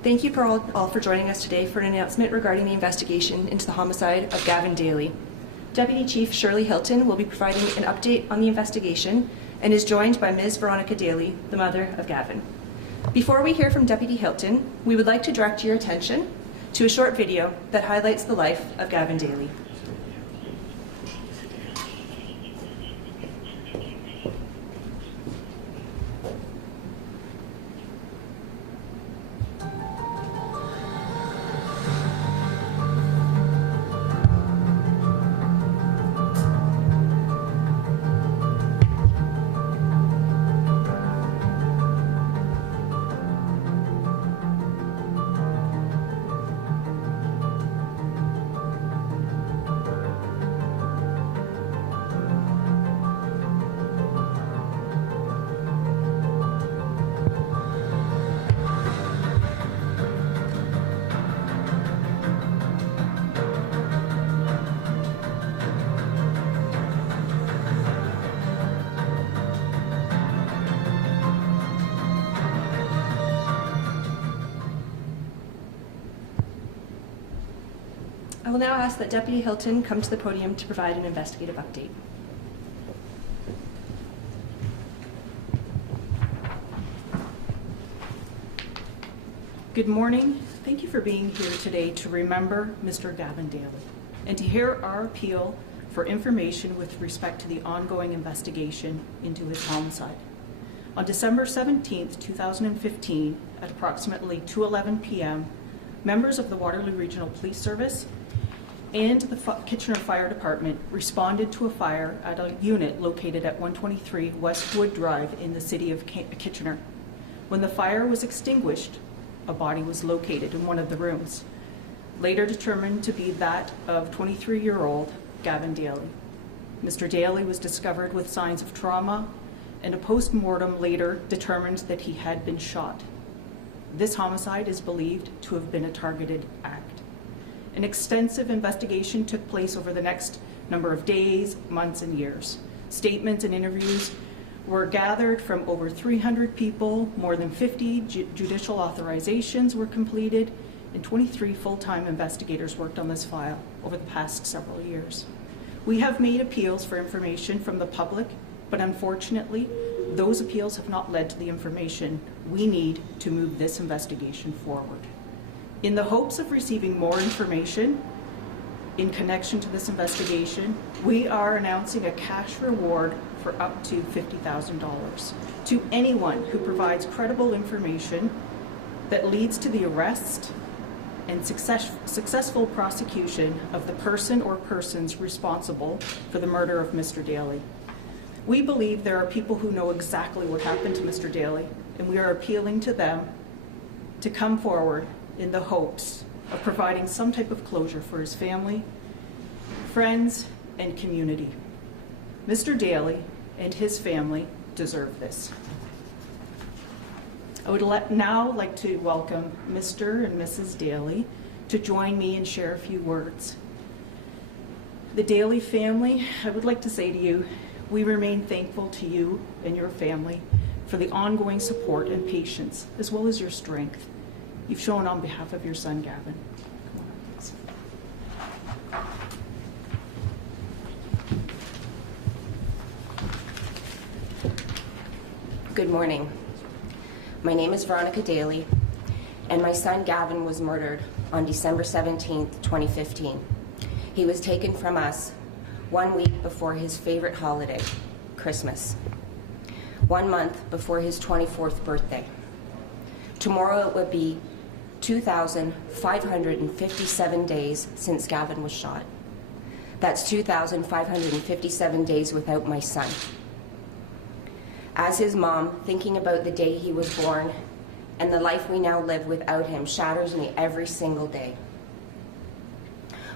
Thank you all for joining us today for an announcement regarding the investigation into the homicide of Gavin Daley. Deputy Chief Shirley Hilton will be providing an update on the investigation and is joined by Ms. Veronica Daley, the mother of Gavin. Before we hear from Deputy Hilton, we would like to direct your attention to a short video that highlights the life of Gavin Daley. I will now ask that Deputy Hilton come to the podium to provide an investigative update. Good morning. Thank you for being here today to remember Mr. Gavin Daley and to hear our appeal for information with respect to the ongoing investigation into his homicide. On December 17th, 2015, at approximately 2:11 p.m., members of the Waterloo Regional Police Service and the Kitchener Fire Department responded to a fire at a unit located at 123 Westwood Drive in the city of Kitchener. When the fire was extinguished, a body was located in one of the rooms, later determined to be that of 23-year-old Gavin Daley. Mr. Daley was discovered with signs of trauma, and a post-mortem later determined that he had been shot. This homicide is believed to have been a targeted act. An extensive investigation took place over the next number of days, months, and years. Statements and interviews were gathered from over 300 people, more than 50 judicial authorizations were completed, and 23 full-time investigators worked on this file over the past several years. We have made appeals for information from the public, but unfortunately, those appeals have not led to the information we need to move this investigation forward. In the hopes of receiving more information in connection to this investigation, we are announcing a cash reward for up to $50,000 to anyone who provides credible information that leads to the arrest and successful prosecution of the person or persons responsible for the murder of Mr. Daley. We believe there are people who know exactly what happened to Mr. Daley, and we are appealing to them to come forward in the hopes of providing some type of closure for his family, friends, and community. Mr. Daley and his family deserve this. I would now like to welcome Mr. and Mrs. Daley to join me and share a few words. The Daley family, I would like to say to you, we remain thankful to you and your family for the ongoing support and patience, as well as your strength you've shown on behalf of your son, Gavin. Good morning. My name is Veronica Daley, and my son Gavin was murdered on December 17th, 2015. He was taken from us 1 week before his favorite holiday, Christmas. 1 month before his 24th birthday. Tomorrow it would be 2,557 days since Gavin was shot. That's 2,557 days without my son. As his mom, thinking about the day he was born and the life we now live without him shatters me every single day.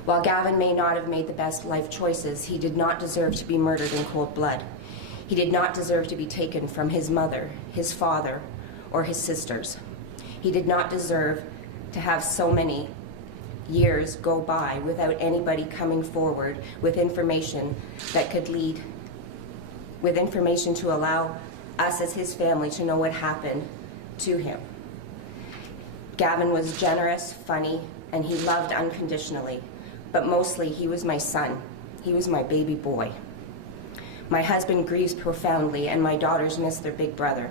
While Gavin may not have made the best life choices, he did not deserve to be murdered in cold blood. He did not deserve to be taken from his mother, his father, or his sisters. He did not deserve to have so many years go by without anybody coming forward with information that could lead, with information to allow us as his family to know what happened to him. Gavin was generous, funny, and he loved unconditionally. But mostly, he was my son. He was my baby boy. My husband grieves profoundly, and my daughters miss their big brother.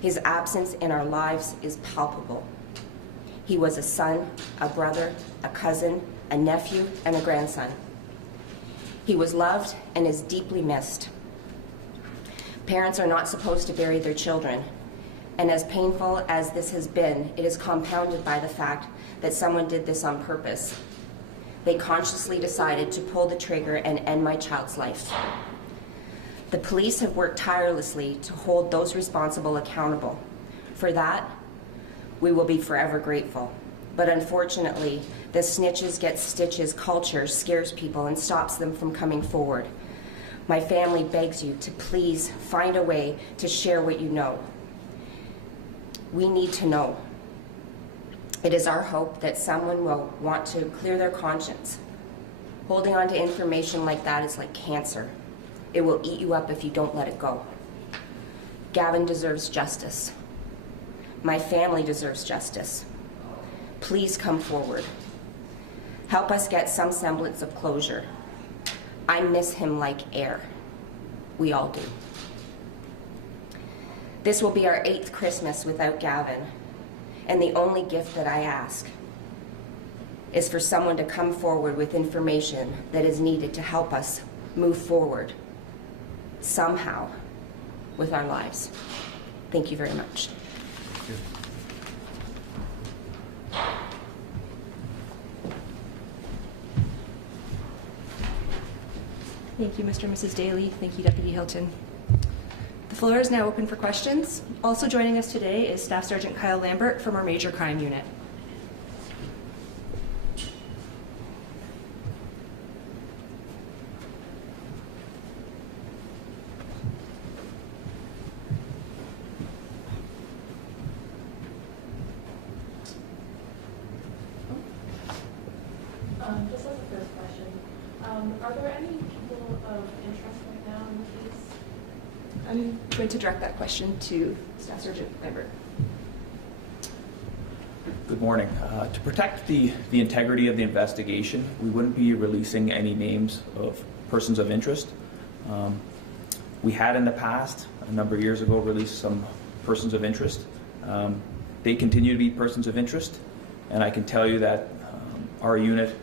His absence in our lives is palpable. He was a son, a brother, a cousin, a nephew, and a grandson. He was loved and is deeply missed. Parents are not supposed to bury their children, and as painful as this has been, it is compounded by the fact that someone did this on purpose. They consciously decided to pull the trigger and end my child's life. The police have worked tirelessly to hold those responsible accountable. For that, we will be forever grateful. But unfortunately, the snitches get stitches culture scares people and stops them from coming forward. My family begs you to please find a way to share what you know. We need to know. It is our hope that someone will want to clear their conscience. Holding on to information like that is like cancer. It will eat you up if you don't let it go. Gavin deserves justice. My family deserves justice. Please come forward. Help us get some semblance of closure. I miss him like air. We all do. This will be our 8th Christmas without Gavin, and the only gift that I ask is for someone to come forward with information that is needed to help us move forward somehow with our lives. Thank you very much. Thank you, Mr. and Mrs. Daley. Thank you, Deputy Hilton. The floor is now open for questions. Also joining us today is Staff Sergeant Kyle Lambert from our Major Crime Unit. Just as a first question, are there any people of interest right now in the case? I'm going to direct that question to Staff Sergeant Lambert. Good morning. To protect the integrity of the investigation, we wouldn't be releasing any names of persons of interest. We had in the past, a number of years ago, released some persons of interest. They continue to be persons of interest, and I can tell you that our unit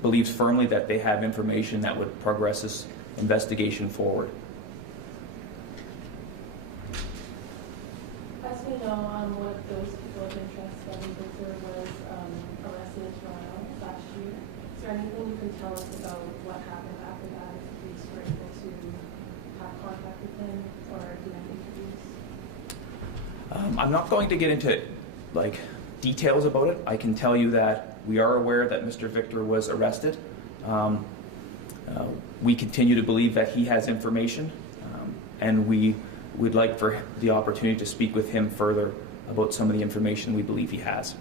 believes firmly that they have information that would progress this investigation forward. As we know, one of those people of interest, Gavin Victor, was arrested in Toronto last year. Is there anything you can tell us about what happened after that? If the police were able to have contact with him or do any interviews? I'm not going to get into details about it. I can tell you that we are aware that Mr. Victor was arrested. We continue to believe that he has information, and we would like for the opportunity to speak with him further about some of the information we believe he has.